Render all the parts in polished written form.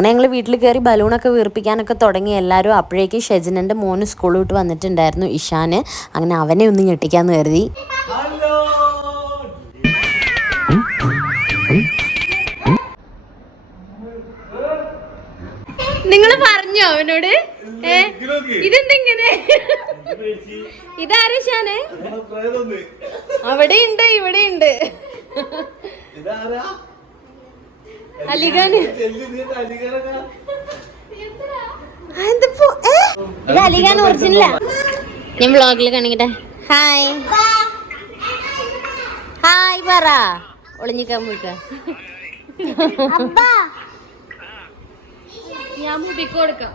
അങ്ങനെ ഞങ്ങൾ വീട്ടിൽ കയറി ബലൂണൊക്കെ വീർപ്പിക്കാനൊക്കെ തുടങ്ങി എല്ലാവരും. അപ്പോഴേക്കും ഷെജിനൻ്റെ മോന് സ്കൂൾ വിട്ട് വന്നിട്ടുണ്ടായിരുന്നു, ഇഷാന്. അങ്ങനെ അവനെ ഒന്ന് ഞെട്ടിക്കാന്ന് കരുതി. നിങ്ങൾ പറഞ്ഞോ അവനോട്? ഇതെന്തെങ്ങനെ? ഇതാരാ ഷാനെ? അവിടെ ഉണ്ട്, ഇവിടെ ഉണ്ട്. അലിഖാന്. ഇത് അലിഖാൻ ഒറിജിനലാ. ഞാൻ വ്ളോഗിൽ കാണിക്കട്ടെ. ഹായ് ഹായ് പറ. ഒളിഞ്ഞിക്കാൻ പോയിക്ക. ഞാൻ മുടിക്ക് കൊടുക്കാം.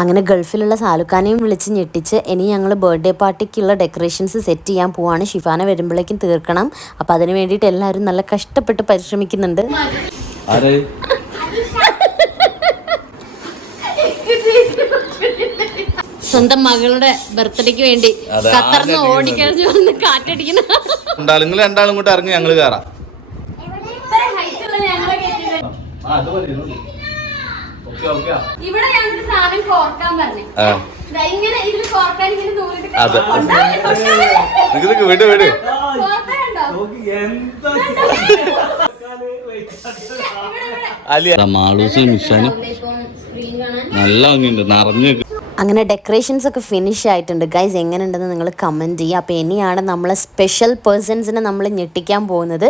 അങ്ങനെ ഗൾഫിലുള്ള സാലുക്കാനെയും വിളിച്ച് ഞെട്ടിച്ച് ഇനി ഞങ്ങൾ ബർത്ത്ഡേ പാർട്ടിക്കുള്ള ഡെക്കറേഷൻസ് സെറ്റ് ചെയ്യാൻ പോവാണ്. ഷിഫാന വരുമ്പോഴേക്കും തീർക്കണം. അപ്പം അതിന് വേണ്ടിയിട്ട് എല്ലാവരും നല്ല കഷ്ടപ്പെട്ട് പരിശ്രമിക്കുന്നുണ്ട്. സ്വന്തം മകളുടെ ബർത്ത്ഡേക്ക് വേണ്ടി ഖത്തറിന്ന് ഓടിക്കഴിഞ്ഞ് വന്ന് കാറ്റടിക്കുന്ന രണ്ടാളും കൂടെ ഇറങ്ങി ഞങ്ങൾ കയറാം. ഇവിടെ ഞങ്ങൾക്ക് സാധനം കോർക്കാൻ പറഞ്ഞു. ഇങ്ങനെ ഇതിൽ കോർക്കാൻ ഇങ്ങനെ വിട്. മാളൂസും മിഷാനും നല്ല ഭംഗിയുണ്ട്, നിറഞ്ഞു. അങ്ങനെ ഡെക്കറേഷൻസ് ഒക്കെ ഫിനിഷ് ആയിട്ടുണ്ട് ഗൈസ്. എങ്ങനെയുണ്ടെന്ന് നിങ്ങൾ കമൻറ്റ് ചെയ്യുക. അപ്പോൾ ഇനിയാണ് നമ്മളെ സ്പെഷ്യൽ പേഴ്സൺസിനെ നമ്മൾ ഞെട്ടിക്കാൻ പോകുന്നത്.